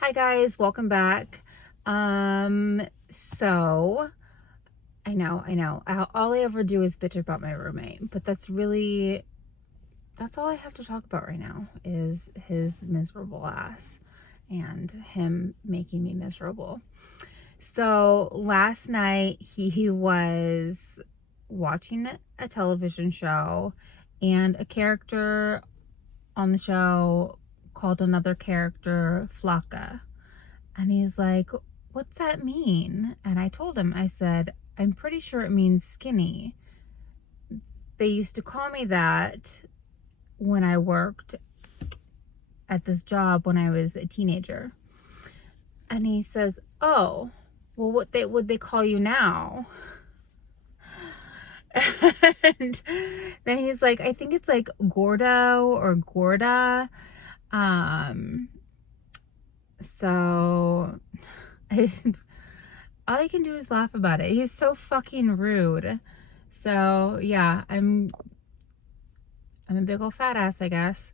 Hi guys, welcome back. So all I ever do is bitch about my roommate, but that's all I have to talk about right now is his miserable ass and him making me miserable. So last night he was watching a television show, and a character on the show called another character Flocka. And he's like, what's that mean? And I told him, I said, I'm pretty sure it means skinny. They used to call me that when I worked at this job when I was a teenager. And he says, oh, well, what would they call you now? And then he's like, I think it's like Gordo or Gorda. So all I can do is laugh about it. He's so fucking rude. So yeah, I'm a big old fat ass, I guess.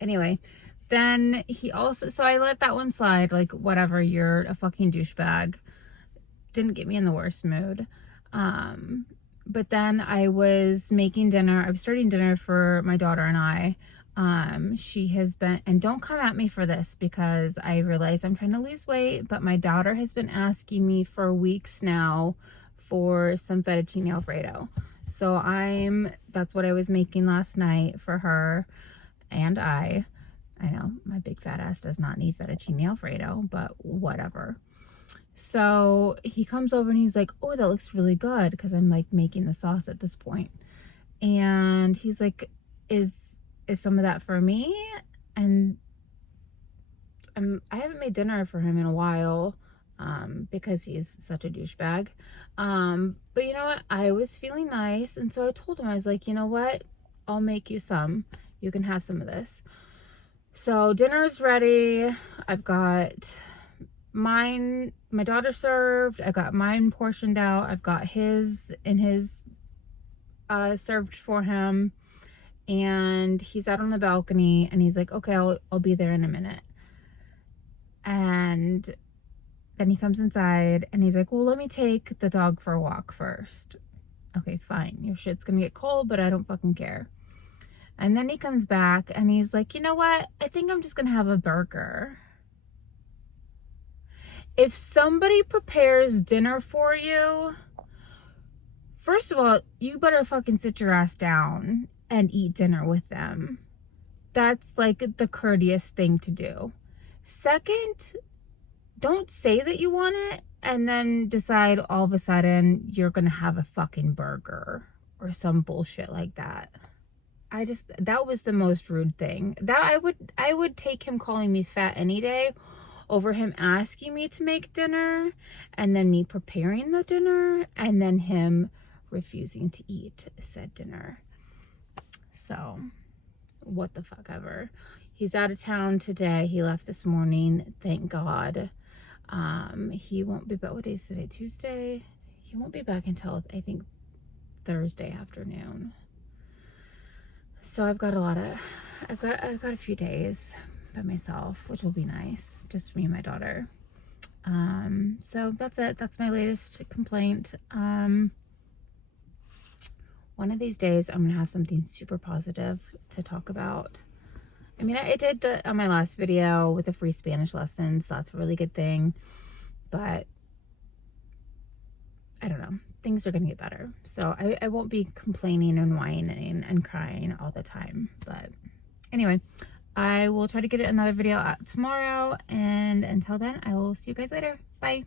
Anyway, then he also, so I let that one slide, like, whatever, you're a fucking douchebag. Didn't get me in the worst mood. But then I was making dinner. I was starting dinner for my daughter and I. She has been, and don't come at me for this because I realize I'm trying to lose weight, but my daughter has been asking me for weeks now for some fettuccine alfredo. So that's what I was making last night for her. And I know my big fat ass does not need fettuccine alfredo, but whatever. So he comes over and he's like, oh, that looks really good, because I'm like making the sauce at this point. And he's like, is some of that for me? And I haven't made dinner for him in a while, because he's such a douchebag. But you know what? I was feeling nice, and so I told him, I was like, you know what? I'll make you some. You can have some of this. So dinner's ready. I've got mine, my daughter served. I got mine portioned out. I've got his served for him. And he's out on the balcony and he's like, okay, I'll be there in a minute. And then he comes inside and he's like, well, let me take the dog for a walk first. Okay, fine. Your shit's gonna get cold, but I don't fucking care. And then he comes back and he's like, you know what? I think I'm just gonna have a burger. If somebody prepares dinner for you, first of all, you better fucking sit your ass down and eat dinner with them. That's like the courteous thing to do. Second, don't say that you want it and then decide all of a sudden you're gonna have a fucking burger or some bullshit like that. That was the most rude thing. That I would take him calling me fat any day over him asking me to make dinner, and then me preparing the dinner, and then him refusing to eat said dinner. So what the fuck ever. He's out of town today. He left this morning, thank God. He won't be back. What day is today? Tuesday? He won't be back until I think Thursday afternoon. So I've got a few days by myself, which will be nice, just me and my daughter. So that's it. That's my latest complaint. One of these days I'm gonna have something super positive to talk about. I mean, I did on my last video with the free Spanish lessons. That's a really good thing, but I don't know, things are gonna get better. So I won't be complaining and whining and crying all the time. But anyway, I will try to get another video out tomorrow, and until then, I will see you guys later. Bye.